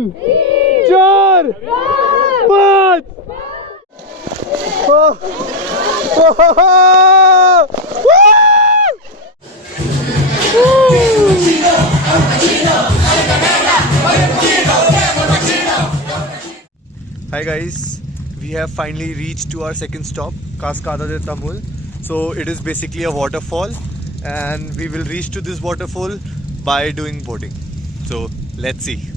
तीन चार पाँच Hi guys, we have finally reached to our second stop, Cascada De Tamul. So it is basically a waterfall and we will reach to this waterfall by doing boating. So let's see.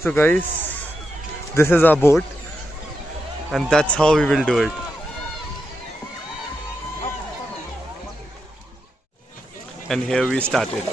So guys, this is our boat and that's how we will do it. And here we started.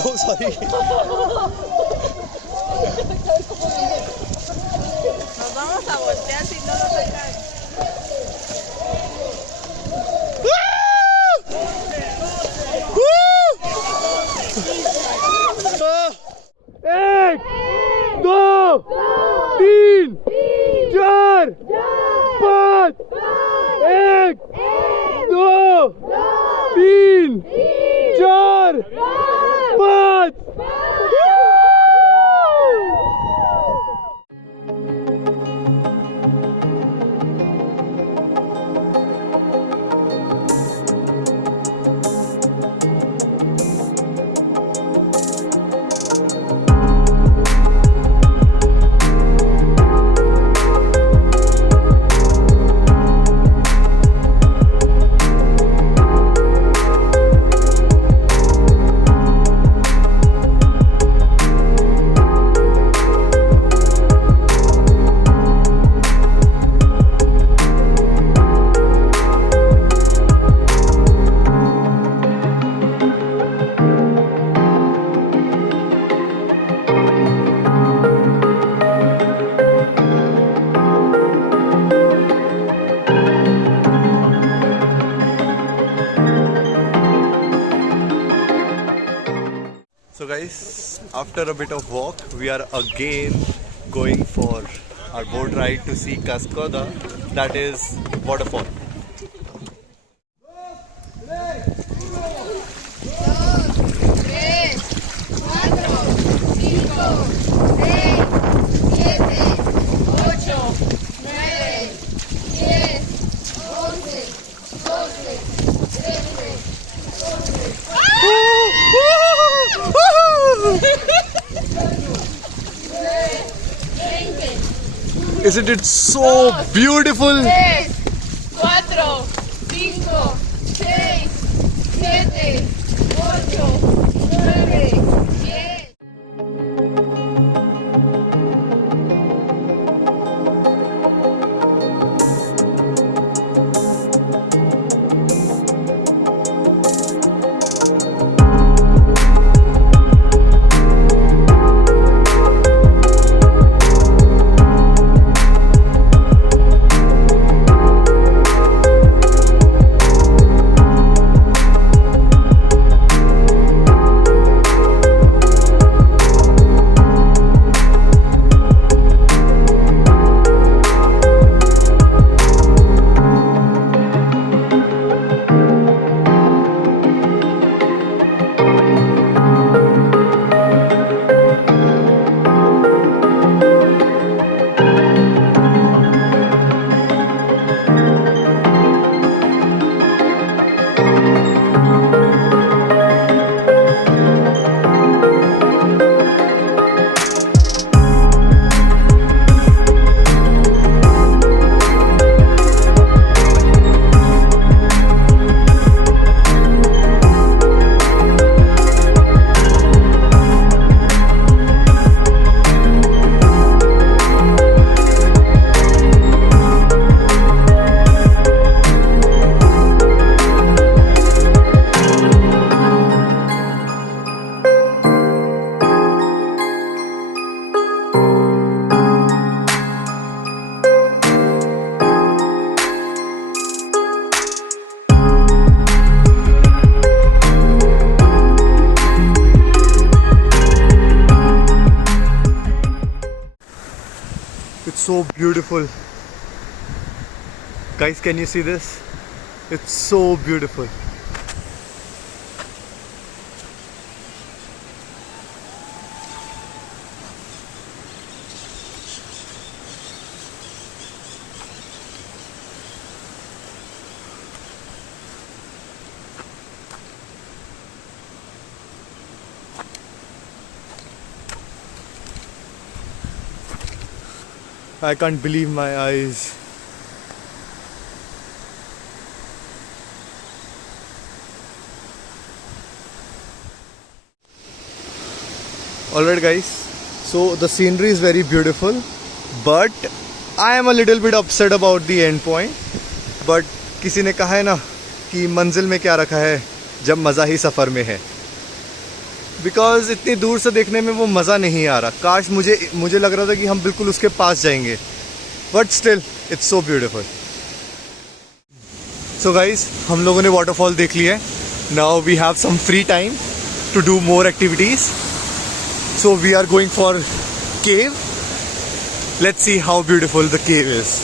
Oh, sorry. Nos vamos a voltear si no nos sacan. एक दो तीन चार पाँच एक दो तीन चार पाँच So guys, after a bit of walk, we are again going for our boat ride to see Cascada, that is waterfall. Isn't it so beautiful? 3, 4, 5, 6, 7, 8, 9, 10. so beautiful. Guys, can you see this? It's so beautiful. I can't believe my eyes. Alright guys, so the scenery is very beautiful, but I am a little bit upset about the end point. But किसी ने कहा है ना कि मंजिल में क्या रखा है जब मज़ा ही सफ़र में है. बिकॉज इतनी दूर से देखने में वो मज़ा नहीं आ रहा. काश मुझे लग रहा था कि हम बिल्कुल उसके पास जाएंगे. But still it's so beautiful. So guys, हम लोगों ने वाटरफॉल देख लिया है. Now we have some free time to do more activities. So we are going for cave. Let's see how beautiful the cave is.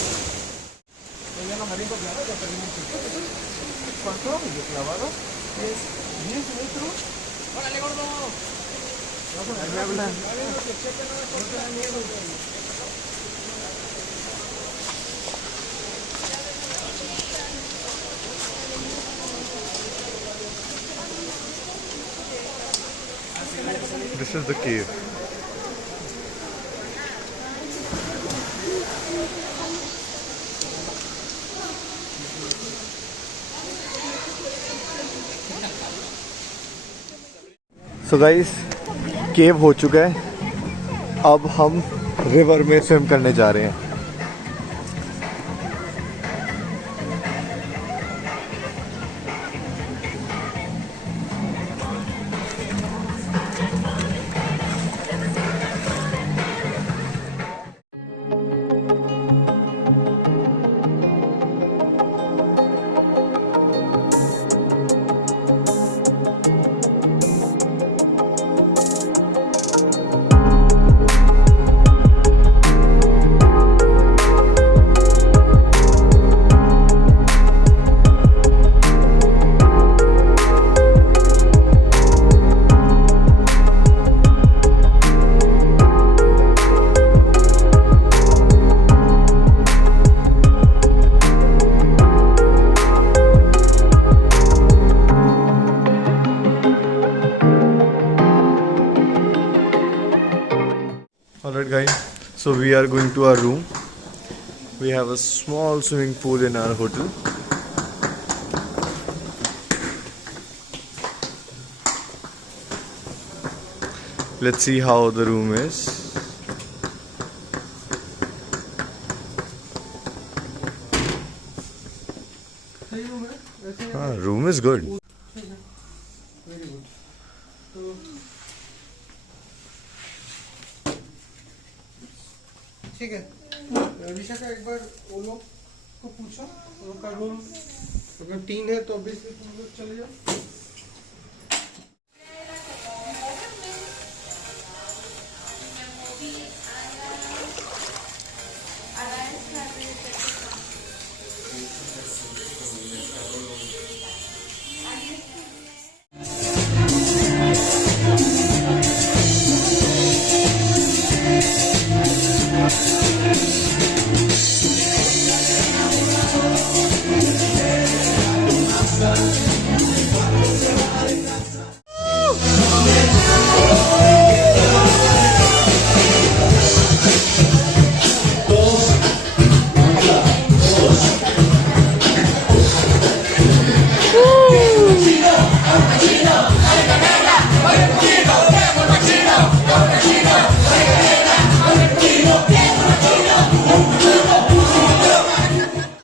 This is the cave. So guys, cave हो चुका है. अब हम river में swim करने जा रहे हैं. Alright guys, so we are going to our room. We have a small swimming pool in our hotel. Let's see how the room is. Room is good. Very good. ठीक है. ऋषा का एक बार वो लोग को पूछो, उनका रूम अगर 3 है तो ऑब्वियसली तुम लोग चले जाओ.